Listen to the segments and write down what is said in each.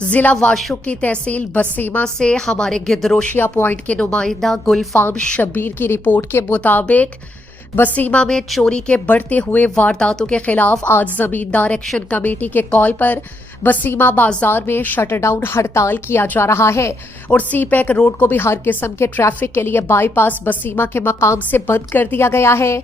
ضلع واشوق کی تحصیل بسیما سے ہمارے گدروشیا پوائنٹ کے نمائندہ گلفام شبیر کی رپورٹ کے مطابق بسیما میں چوری کے بڑھتے ہوئے وارداتوں کے خلاف آج زمیندار ایکشن کمیٹی کے کال پر بسیما بازار میں شٹ ڈاؤن ہڑتال کیا جا رہا ہے اور سی پیک روڈ کو بھی ہر قسم کے ٹریفک کے لیے بائی پاس بسیما کے مقام سے بند کر دیا گیا ہے۔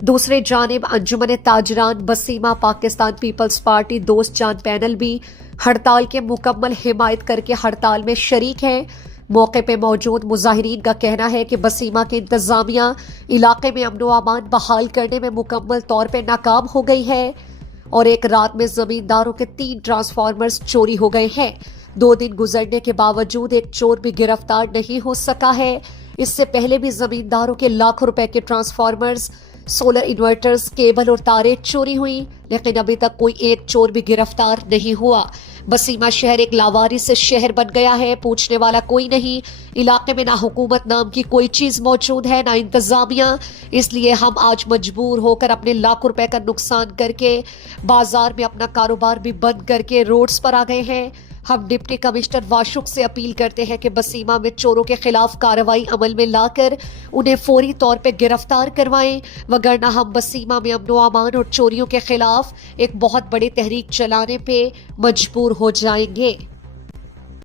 دوسرے جانب انجمن تاجران بسیما پاکستان پیپلز پارٹی دوست جان پینل بھی ہڑتال کے مکمل حمایت کر کے ہڑتال میں شریک ہے۔ موقع پہ موجود مظاہرین کا کہنا ہے کہ بسیما کی انتظامیہ علاقے میں امن و امان بحال کرنے میں مکمل طور پہ ناکام ہو گئی ہے اور ایک رات میں زمینداروں کے 3 ٹرانسفارمرز چوری ہو گئے ہیں۔ 2 دن گزرنے کے باوجود ایک چور بھی گرفتار نہیں ہو سکا ہے۔ اس سے پہلے بھی زمینداروں کے لاکھوں روپے کے ٹرانسفارمرز، سولر انورٹرز، کیبل اور تاریں چوری ہوئی، لیکن ابھی تک کوئی ایک چور بھی گرفتار نہیں ہوا۔ بسیما شہر ایک لاوارث شہر بن گیا ہے، پوچھنے والا کوئی نہیں۔ علاقے میں نہ حکومت نام کی کوئی چیز موجود ہے، نہ انتظامیہ۔ اس لیے ہم آج مجبور ہو کر اپنے لاکھوں روپے کا نقصان کر کے بازار میں اپنا کاروبار بھی بند کر کے روڈز پر آ گئے ہیں۔ ہم ڈپٹی کمشنر واشوق سے اپیل کرتے ہیں کہ بسیما میں چوروں کے خلاف کارروائی عمل میں لا کر انہیں فوری طور پہ گرفتار کروائیں، وگرنہ ہم بسیما میں امن و امان اور چوریوں کے خلاف ایک بہت بڑی تحریک چلانے پہ مجبور ہو جائیں گے۔